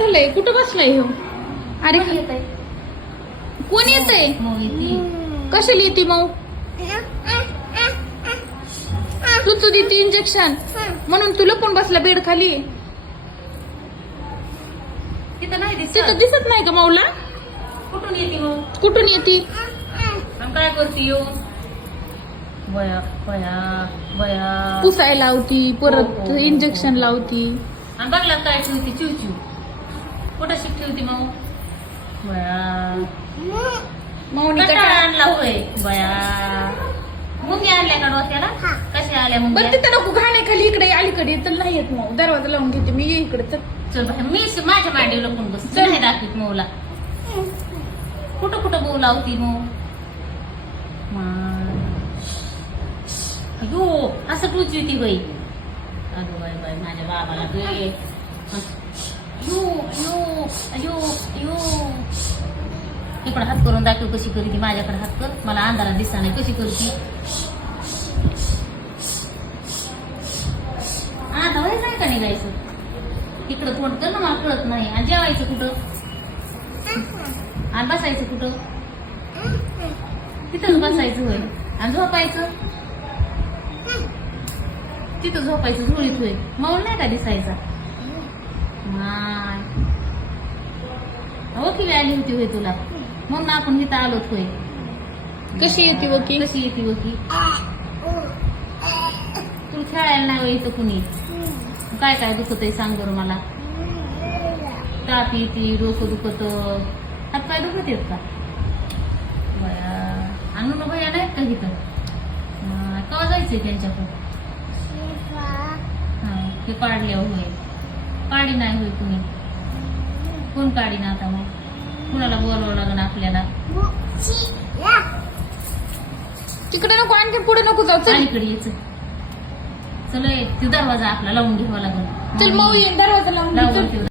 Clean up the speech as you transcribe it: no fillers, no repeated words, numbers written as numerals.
झालंय? कुठं बसलाय ह्यो? अरे येत आहे कोण येतंय? मग येते कशाला येते मग? तू देते इंजेक्शन म्हणून तुला पण बसला बेड खाली. तिथं नाही तिथं दिसत दिसत नाही का माऊला? कुठून येते मग कुठून येते? आणि काय करते येऊ बया बया बया पुसायला लावती परत हो, हो, हो. इंजेक्शन लावती. आणि बघला काय ठेवते चिवचिव कुठं शिक ठेवते मग बया माऊनी कंटाळा कटाळा. आणला होय बया मुंगी आणल्या का डोक्याला कशा आल्या बरं मुंग्या तिथं नको घाण्याखाली इकडे अलीकडे तर नाही येत मग. दरवाजा लावून घेते मी. ये इकडे तर चल बाहेर मी माझ्या मांडीवर लपून बस चल. नाही दाखवीत मऊला कुठं कुठं बोल लावती मग अयो असं टुचवी बाई अगं बाई बाई माझ्या बाबाला गे अयो अयो अयो अयो इकडे हात करून दाखव कशी करी ती माझ्याकडे हात कर मला अंधारात दिसता नाही कशी करती आता वय नाही का निघायचं इकडं तोंड कर ना मला कळत नाही आणि जेवायचं कुठं आणि बसायचं कुठं तिथंच बसायचं होय आणि झोपायचं तिथं झोपायचं झोळीत होय मौल नाही का दिसायचा वकील आली होती होय तुला म्हणून आपण इथं आलोत होय कशी येते वकी? कशी येते वकी तुला खेळायला नाही होय इथं कुणी काय काय दुखत आहे सांग बरं मला ताप येते डोकं दुखत हात पाय दुखत येत का बया आणू ना भया नाहीत का इथं केव्हा जायचंय त्यांच्याकडं हा ते काढल्यावर होय काढी नाही होय कुणी कोण काढी ना आता मग कुणाला बोलावं लागेल आपल्याला तिकडे नको आणखी पुढे नको जाऊ. चल अलीकडे यायचं चल ते दरवाजा आपला लावून घ्यावा लागेल चल माऊ ये दरवाजा लावून घे. चल. लावून ठेव